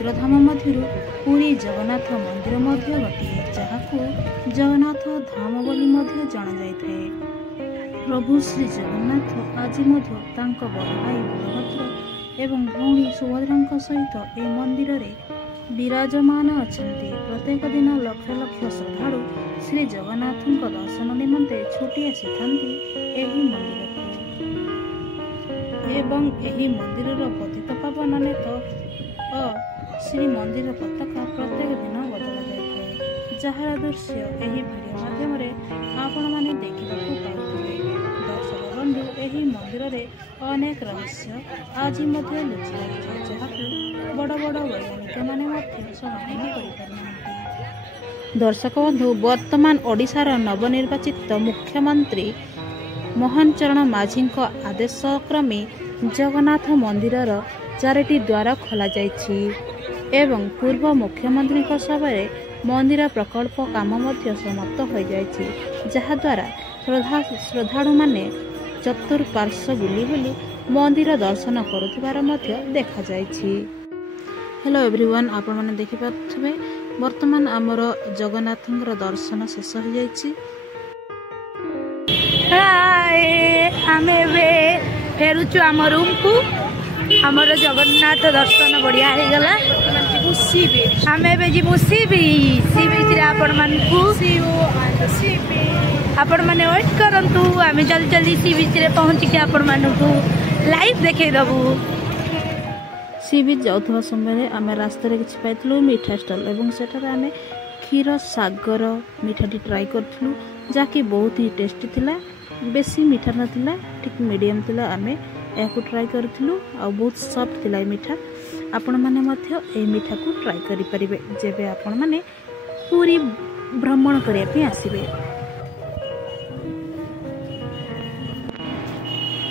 पवित्रधाम मध्यरु पुरी जगन्नाथ मंदिर मध्य गोटे जहाकू जगन्नाथ धाम बोली मध्य जाना जाइथाए। प्रभु श्री जगन्नाथ आज मध्य तांको बड़ भाई बलभद्र एवं भौणी सुभद्रांक सहित ए मंदिर रे विराजमान अछंती। प्रत्येक दिन लक्ष लक्ष श्रद्धालु श्री जगन्नाथ दर्शन निमंते छुटी आसीथांती एही मंदिर एवं एही मंदिर पतित पावन नेत श्री मंदिर पताका प्रत्येक दिन बदला जाए, जार दृश्य एही वीडियो माध्यम आपण माने देखिबाकू पाउथिबे। दर्शक बंधु एही मंदिर रे अनेक रहस्य आज मध्य लुचि रहिছে, जहाकू बड़ बड़ वैज्ञानिक माने मध्य समाधान करि पारनांती। दर्शक बंधु वर्तमान ओडिशार नवनिर्वाचित मुख्यमंत्री मोहन चरण माझी आदेश क्रमे जगन्नाथ मंदिरर 4टी द्वार खोल एवं पूर्व मुख्यमंत्री समय मंदिर प्रकल्प काम समाप्त हो जाइछि, जहाद्वारा श्रद्धालु माने चतुर्पार्श्व बुली बुली मंदिर दर्शन करुथिबार देखा जाइछि। हेलो एवरीवन, आपण माने देखि पाथबे वर्तमान आमर जगन्नाथ दर्शन शेष हो जाइछि। आमे फेरुचु आम रूम को, आमर जगन्नाथ दर्शन बढ़िया हो गला। आम जीवु सी बीच आपण मैंने वेट करंतु, आम जल्दी जल्दी सी बीच रे पहुँच के आपण मानू लाइव देखे दबु। सी बीच जाउथबा समय आम रास्ता किछि पाइथलु मीठा स्टॉल एवं सेठारे आम क्षीर सागर मीठाटी ट्राई करथलु, जाकि बहुत ही टेस्टी थिला। बेसी मीठा नथिला, ठीक मीडियम थिला। आमे याकू ट्राई करथिलु आ बहुत सॉफ्ट थिला मीठा। आपण माने मध्य ए मीठा को ट्राई करि परिबे जेबे आपण माने पूरी भ्रमण करिया पे आसीबे।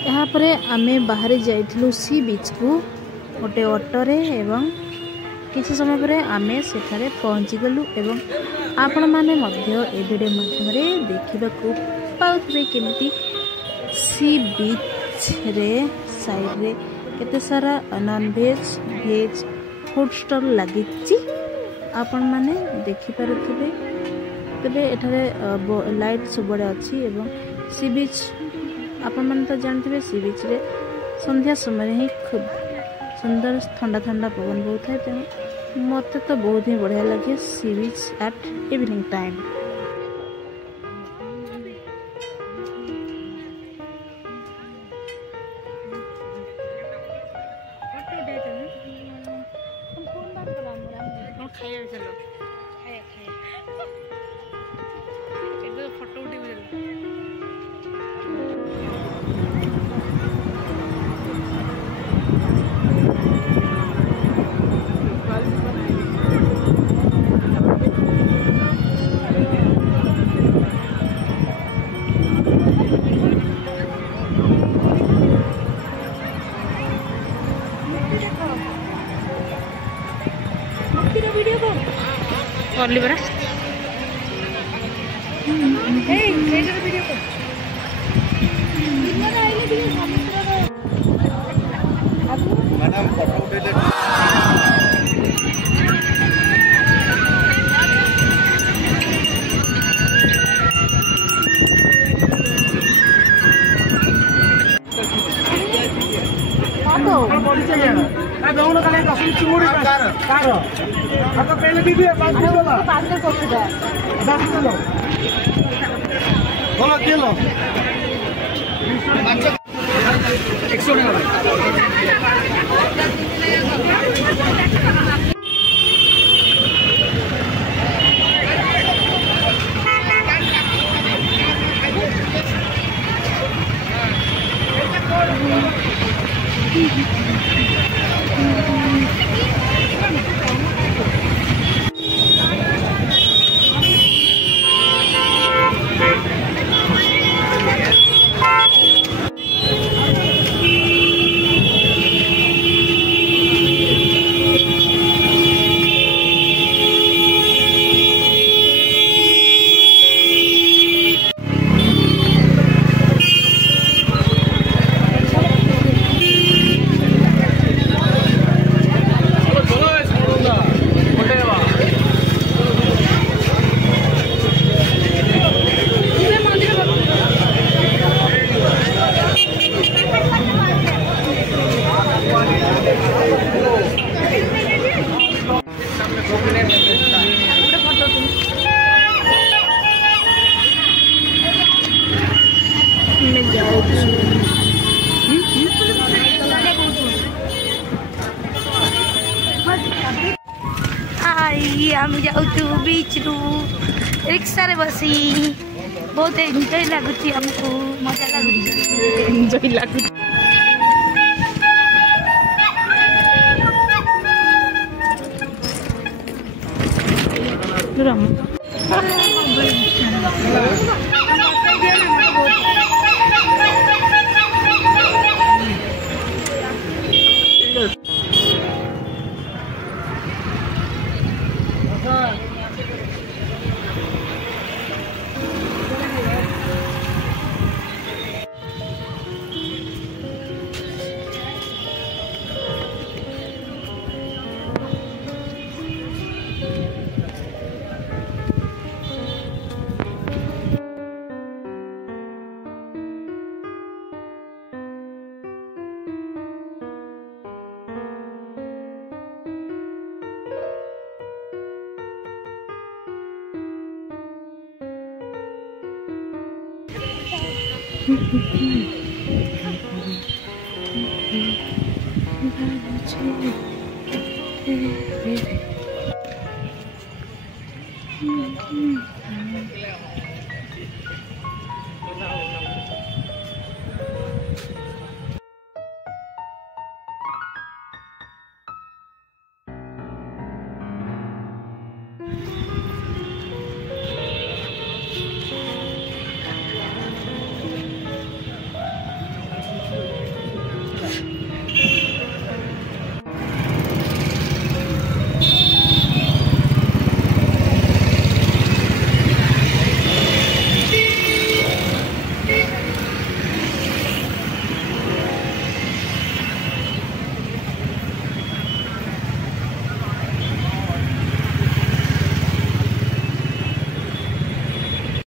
यहाँ परे आमे बाहर जाइथिलु सी बीच को गोटे ऑटो रे एवं किसी समय परे आमे सेठारे पहुंची गलु एवं आपण माने मध्य ए वीडियो माध्यम रे देखिबाकू पाउथबे केमिति सी बीच रे साइड रे केते सारा non veg veg food stall लगी आपण माने देखि पारुथिबे। तबे एठारे लाइट सबडे अछि एवं सी बीच आपण माने तो जानथिबे सी बीच रे संध्या समय ही खूब सुंदर ठंडा ठंडा पवन बहुत है, तेणु मत तो बहुत ही बढ़िया लगे सी बीच एट इवनिंग टाइम। फोटो उठे वीडियो कर ली बरा वीडियो कर मैडम फोटो उठे जाऊँ बीच रू रिक्शा रे बसी बहुत एंजॉय लगुच हमको मजा लगुच एंजॉय लगुच